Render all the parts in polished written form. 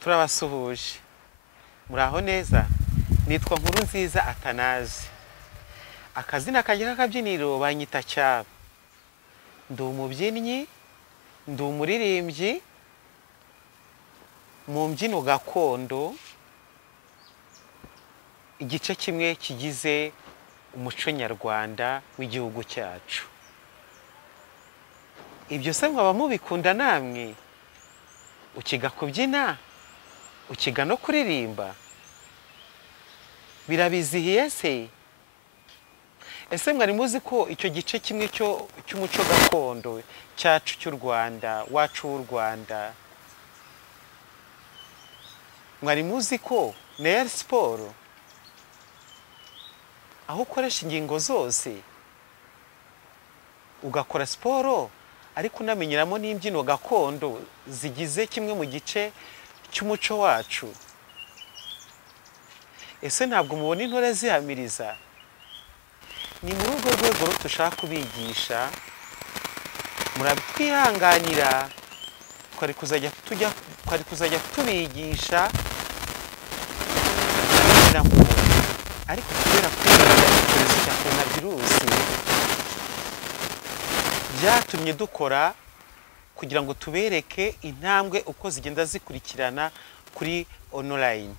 Turabasuhuje muraho neza nitwa NKURUNZIZA Antanasie akazina kanjye k'akabyiniro banyita Cyaba ndi umubyinnyi ndi umuririmbyi mu mbyino gakondo igice kimwe kigize umuco nyarwanda w'igihugu cyacu ibyo se mwaba mubikunda namwe ukiga kubyina ukiga no kuririmba birabizihiye se ese mwari muzi ko icyo gice kimwe cy'umuco gakondo cyacu cy'u Rwanda wacu w'u Rwanda mwari muzi ko na siporo aho ukoresha ingingo zose ugakora siporo ariko unamenyeramo n'imbyino gakondo zigize kimwe mu gice cy'umuco wacu ese ntabwo mubona intore zihamiriza ni muri urwo rwego dushaka kubigisha muratwihanganira twari kuzajya tubigisha ariko kubera kwirinda icyorezo cya coronavirusi byatumye dukora kugira ngo tubereke intambwe uko zigenda zikurikirana kuri online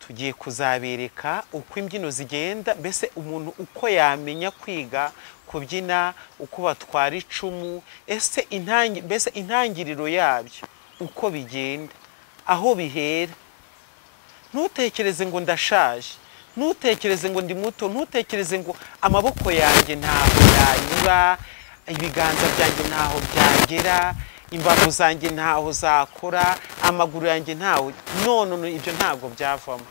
tugiye kuzabereka uko imbyino zigenda mbese umuntu uko yamenya kwiga kubyina uko batwara icumu ese intangiriro yabyo uko bigenda aho bihera ntutekereze ngo ndashaje ntutekereze ngo ndi muto ntutekereze ngo amaboko yanjye ntaho yanyura ibiganza byanjye ntaho byagera imbavu zanjye ntaho zakora amaguru yanjye ntaho none ibyo ntabwo byavamo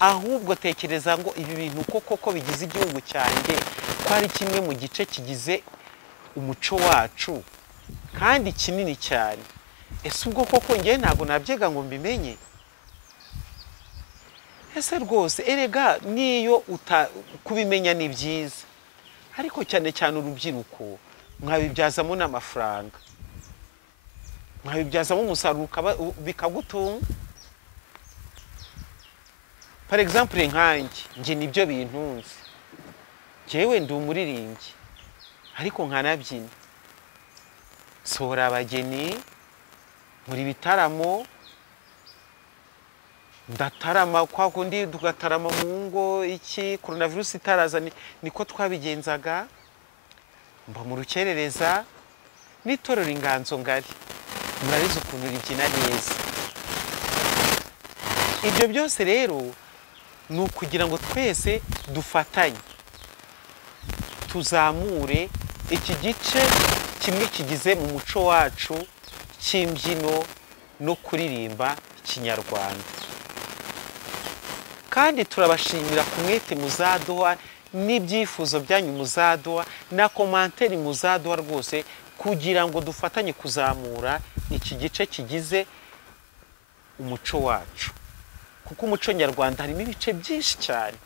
ahubwo tekereza ngo ibi bintu koko bigize igihugu cyanjye ko ari kimwe mu gice kigize umuco wacu kandi kinini cyane ese ubwo koko ngiye ntabwo nabyega ngo mbimenye ese rwose erega niyo kubimenya ni byiza ariko cyane cyane urubyiruko mwabibyazamo n'amafaranga mwabibyazamo umusaruro bikagutunga par exemple nkanjye nibyo bintunze jewe ndi umuririmbyi ariko nkanabyina sohora abageni muri bitaramo ndatarama kwa kundi tugatarama mu ngo iki coronavirus itaraza niko twabigenzaga mba mu rukerereza nitorera inganzo ngari murarize ukuntu ribyina neza ibyo byose rero ni ukugira ngo twese dufatanye tuzamure iki gice kimwe kigize mu muco wacu cy'imbyino no kuririmba ikinyarwanda kandi turabashimira kumwete muzaduha n'ibyifuzo byanyu muzaduha na komanteri muzaduha rwose kugira ngo dufatanye kuzamura iki gice kigize umuco wacu kuko umuco nyarwanda harimo ibice byinshi cyane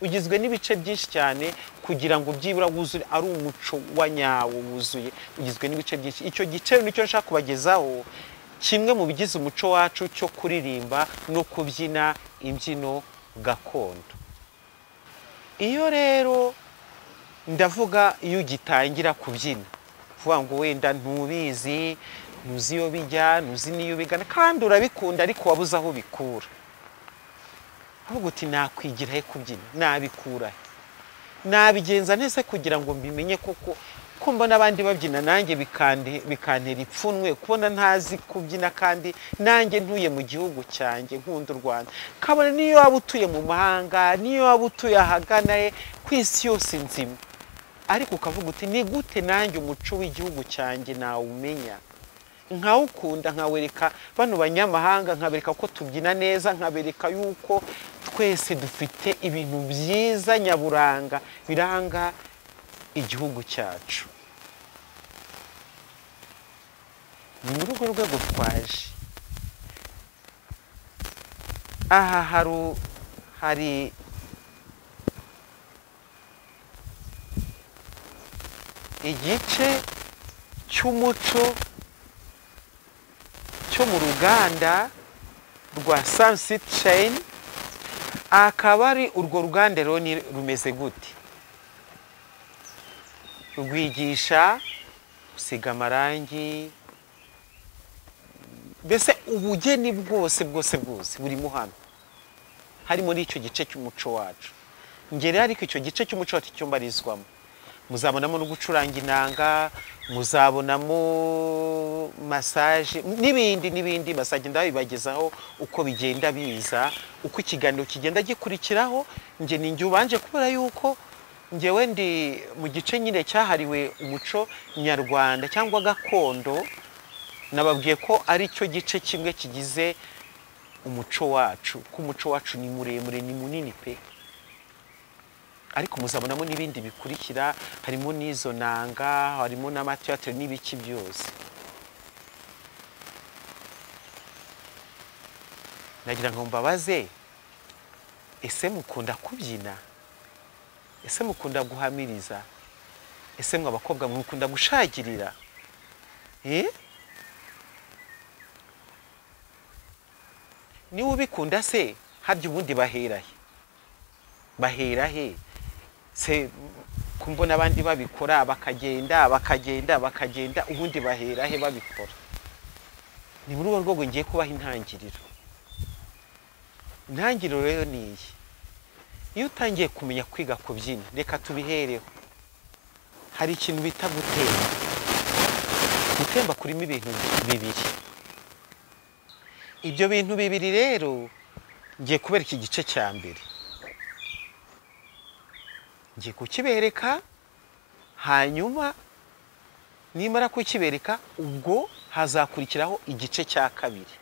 ugizwe n'ibice byinshi cyane kugira ngo byibura wuzure ari umuco wa nyawo wuzuye ugizwe n'ibice byinshi icyo gice nicyo nshaka kubagezaho kimwe mu bigize umuco wacu cyo kuririmba no kubyina imbyino gakondo iyo rero ndavuga iyo ugitangira kubyina vuga ngo wenda ntubizi ntuzi iyo bijya ntuzi n'iyo bigana kandi urabikunda ariko wabuze aho bikura ahubwo uti nakwigira he kubyina nabikura nabigenza nese kugira ngo mbimenye koko ko mbona abandi babyina nanjye bikantera ipfunwe kubona ntazi kubyina kandi nanjye ntuye mu gihugu cyanjye nkunda u Rwanda. Kabone niyo waba utuye mu mahanga, niyo waba utuye ahagana ku isi yose nzima, ariko ukavuga uti ni gute nanjye umuco w'igihugu cyanjye nawumenya, nkawukunda, nkawereka bano banyamahanga, nkabereka ko tubyina neza, nkabereka yuko twese dufite ibintu byiza nyaburanga biranga igihugu cyacu. Ni muri urwo rwego twaje. Aha hari igice cy'umuco cyo mu ruganda rwa Sunset.Shine. Akaba ari urwo ruganda rero rumeze gute? Rwigisha gusiga amarangi, mbese ubugeni bwose burimo hano, harimo n'icyo gice cy'umuco wacu. Ngere ariko icyo gice cy'umuco wacu cyo mbarizwamo, muzabonamo no gucuranga inanga, muzabonamo massage n'ibindi basagenda bibagezaho uko bigenda biza, uko ikiganiro kigenda gikurikiraho. Nge ninjye ubanje kubera yuko ngewe ndi mu gice nyine cyahariwe umuco nyarwanda cyangwa gakondo. Nababwiye ko ari cyo gice kimwe kigize umuco wacu, ko umuco wacu ni muremure, ni munini pe. Ariko muzabonamo n'ibindi bikurikira, harimo n'izo nanga, harimo n'amateatro n'ibiki byose. Nagira ngo mbabaze, ese mukunda kubyina? Ese mukunda guhamiriza? Ese mwe abakobwa mukunda gushagirira? Ni ubikunda se harya ubundi bahera he? Se kumbona abandi babikora bakagenda ubundi bahera he babikora? Ni muri urwo rwego ngiye kubaha intangiriro. Intangiriro rero ni iyi: iyo utangiye kumenya kwiga kubyina, reka tubihereho, hari ikintu bita gutemba. Gutemba kurimo ibintu bibiri. Ibyo bintu bibiri rero ngiye kubereka igice cya mbere, ngiye kukibereka, hanyuma nimara kukibereka ubwo hazakurikiraho igice cya kabiri.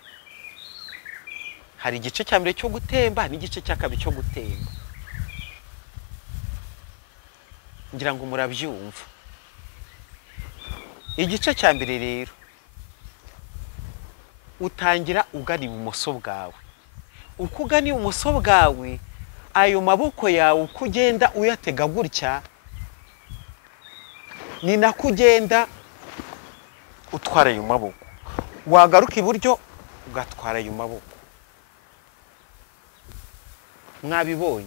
Hari igice cya mbere cyo gutemba n'igice cya kabiri cyo gutemba. Ngira ngo murabyumva. Igice cya mbere rero utangira ugana ibumoso bwawe. Uko ugana ibumoso bwawe, ayo maboko yawe uko ugenda uyatega gutya, ni nako ugenda utwara ayo maboko. Wagaruka iburyo ugatwara ayo maboko. Mwabibonye?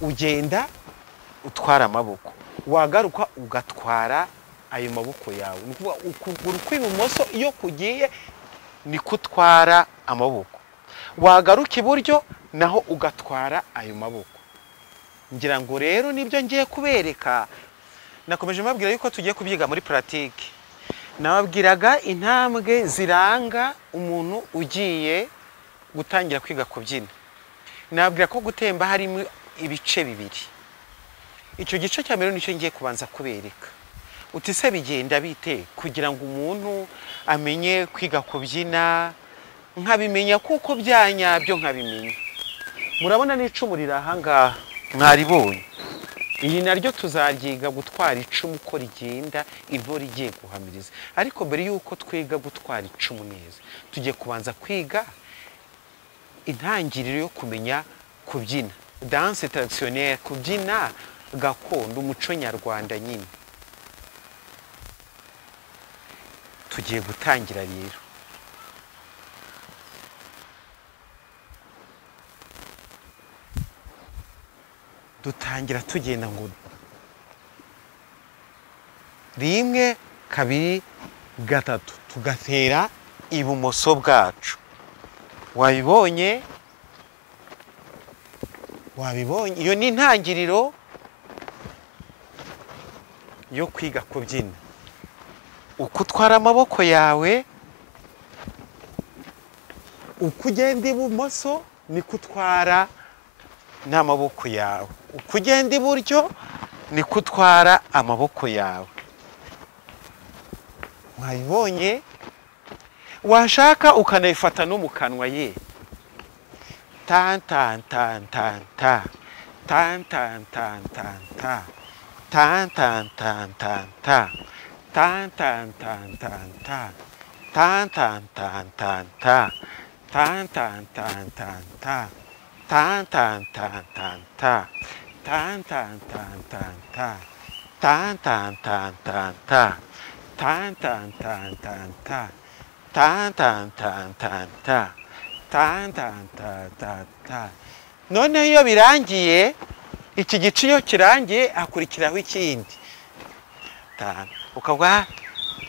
Ugenda utwara amaboko, wagaruka ugatwara ayo maboko yawe. Ni ukuvuga ukuguru kw'ibumoso iyo kugiye ni kutwara amaboko, wagaruka iburyo naho ugatwara ayo maboko. Ngira ngo rero nibyo ngiye kubereka. Nakomeje mbabwira yuko tugiye kubyiga muri pratique. Nababwiraga intambwe ziranga umuntu ugiye gutangira kwiga kubyina. Nababwira ko gutemba harimo ibice bibiri. Icyo gice cya mbere nicyo ngiye kubanza kubereka. Uti se bigenda bite kugira ngo umuntu amenye kwiga kubyina? Nkabimenya kuko byanyabyo nkabimenya. Murabona n'icumu riri aha ngaha, mwaribonye. Iyi naryo tuzaryiga gutwara icumu uko rigenda intore igiye guhamiriza. Ariko mbere yuko twiga gutwara icumu neza, tugiye kubanza kwiga intangiriro yo kumenya kubyina, danse traditionnelle, kubyina gakondo, umuco nyarwanda nyine. Tugiye gutangira rero. Dutangira tugenda ngo 1 2 3 tugatera ibumoso bwacu. Wabibonye? Iyo ni intangiriro yo kwiga kubyina. Uko utwara amaboko yawe, uko ugenda ibumoso niko utwara n'amaboko yawe, uko ugenda iburyo niko utwara amaboko yawe. Mwayibonye? Washaka ukanayifata no mu kanwa ye. Tan tan tan tan ta, tan tan tan tan ta, tan tan tan tan ta, tan tan tan tan ta, tan tan tan tan ta, tan tan tan tan ta, tan tan tan tan ta, tan tan tan tan ta, tan tan tan tan ta, tan tan tan tan ta, tan tan tan tan ta, tan tan tan tan ta. None iyo birangiye, iki gice iyo kirangiye hakurikiraho ikindi. Ta, ukavuga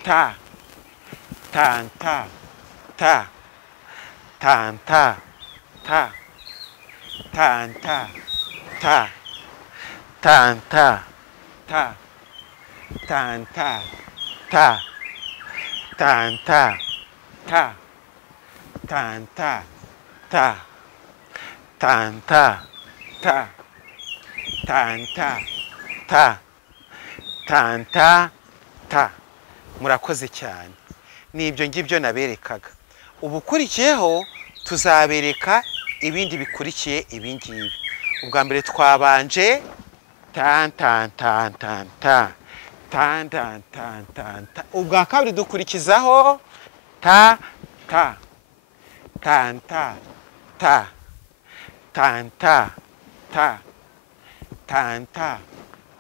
ta, tan ta, ta, tan ta, ta, tan ta, ta, tan ta, ta, tan ta, ta, tan ta, ta, tan ta, ta, tan ta, ta, tan ta, ta, tan ta, ta. Murakoze cyane. Nibyo ngibyo naberekaga. Ubukurikiyeho tuzabereka ibindi bikurikiye ibingibi. Ubwa mbere twabanje tan tan tan tan ta, tan tan tan tan ta. Ubwa kabiri dukurikizaho ta ta, tan ta ta, tan ta ta, tan ta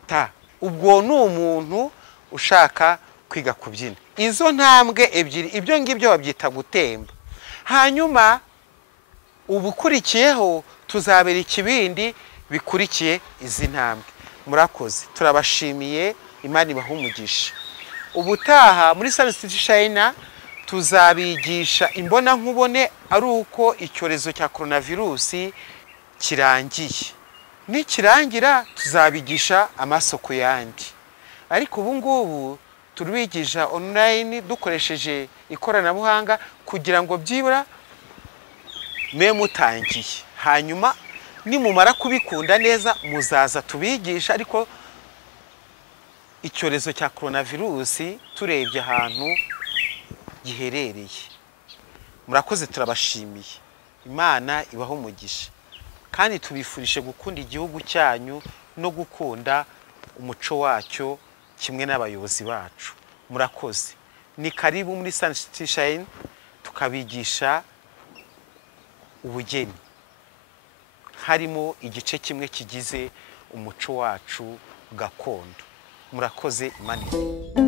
ta. Ubwo ni umuntu ushaka kwiga kubyina. Izo ntambwe ebyiri, ibyo ngibyo babyita gutemba. Hanyuma ubukurikiyeho tuzabera ikibindi bikurikiye izi ntambwe. Murakoze, turabashimiye, Imana ibahe umugisha. Ubutaha muri Sunset.Shine tuzabigisha imbona nkubone ari uko icyorezo cya coronavirus kirangiye. Nikirangira tuzabigisha amasoko yandi. Ariko ubu ngubu turubigisha online dukoresheje ikoranabuhanga kugira ngo byibura mwe mutangiye. Hanyuma nimumara kubikunda neza muzaza tubigisha, ariko icyorezo cya coronavirus turebye ahantu giherereye. Murakoze, turabashimiye. Imana ibaho umugisha. Kandi tubifurishe gukunda igihugu cyanyu no gukunda umuco wacyo kimwe n'abayobozi bacu. Murakoze. Ni karibu muri Sunset.Shine tukabigisha ubugeni. Harimo igice kimwe kigize umuco wacu gakondo. Murakoze, Imana.